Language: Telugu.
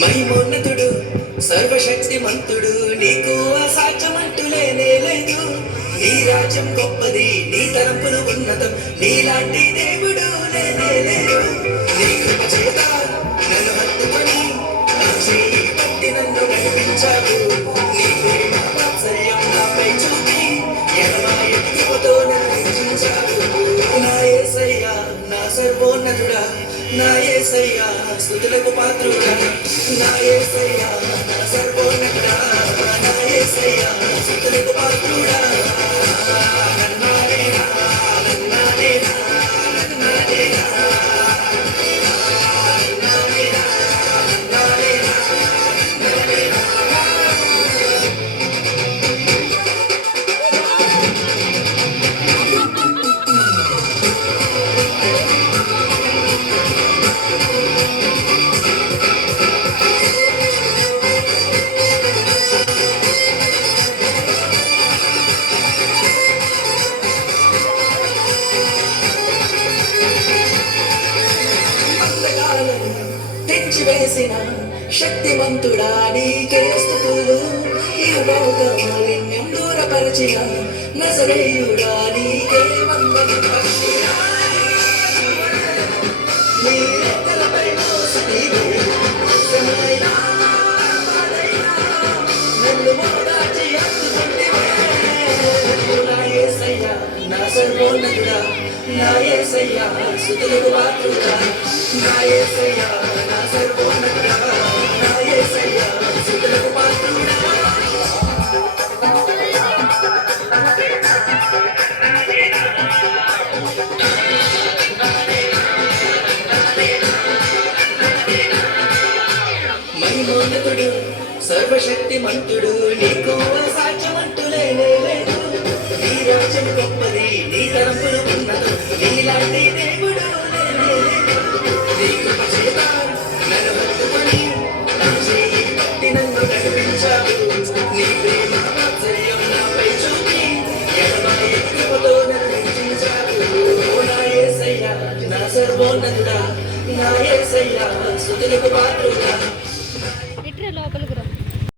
మహిమోన్నతుడు సర్వశక్తిమంతుడు నీకు అసాధ్యమంటూ లేనే లేదు. నీ రాజ్యం గొప్పది, నీ తలంపులు ఉన్నతం, నీలాంటి దేవుడు లేనే లేదు. నీ కృప చేత నన్ను హత్తుకొని నా చేయి పట్టి నన్ను నడిపించావు. నీ ప్రేమ వాత్సల్యం నాపై చూపి ఎడమాయ కృపతో నన్ను రక్షించావు. నా యేసయ్యా నా సర్వోన్నతుడా, నా యేసయ్యా స్తుతులకు పాత్రుడా, నా యేసయ్యా నా సర్వోన్నతుడా, నా యేసయ్యా స్తుతులకు పాత్రుడా. తెచ్చివేసిన శక్తిమంతుడా నీకే స్తుతులు. ఈ లోక మాలిన్యం దూరపరిచిన నజరేయుడా నీకే వందనం. నీ రెక్కలపై మోసనివే శ్రమైనా బాధైనా నన్ను మోడాచి హత్తుకుంటివే. నా యేసయ్యా నా సర్వోన్నతుడా, నా యేసయ్యా స్తుతులకు పాత్రుడా, నా యేసయ్యా నా సర్వోన్నతుడా, నా యేసయ్యా స్తుతులకు పాత్రుడా. మహిమోన్నతుడు సర్వశక్తిమంతుడు నీకు అసాధ్యమంటూ లేనే లేదు. నీ రాజ్యం గొప్పది, నీ తలంపులు ఉన్నతం, నీలాంటి దేవుడు లేనే లేదు. నీ కృప చేత నన్ను హత్తుకొని నా చేయి పట్టి నన్ను నడిపించావు. నీ ప్రేమ వాత్సల్యం నాపై చూపి ఎడమాయ కృపతో నన్ను రక్షించావు. నా యేసయ్యా నా సర్వోన్నతుడా, నా యేసయ్యా స్తుతులకు పాత్రుడా,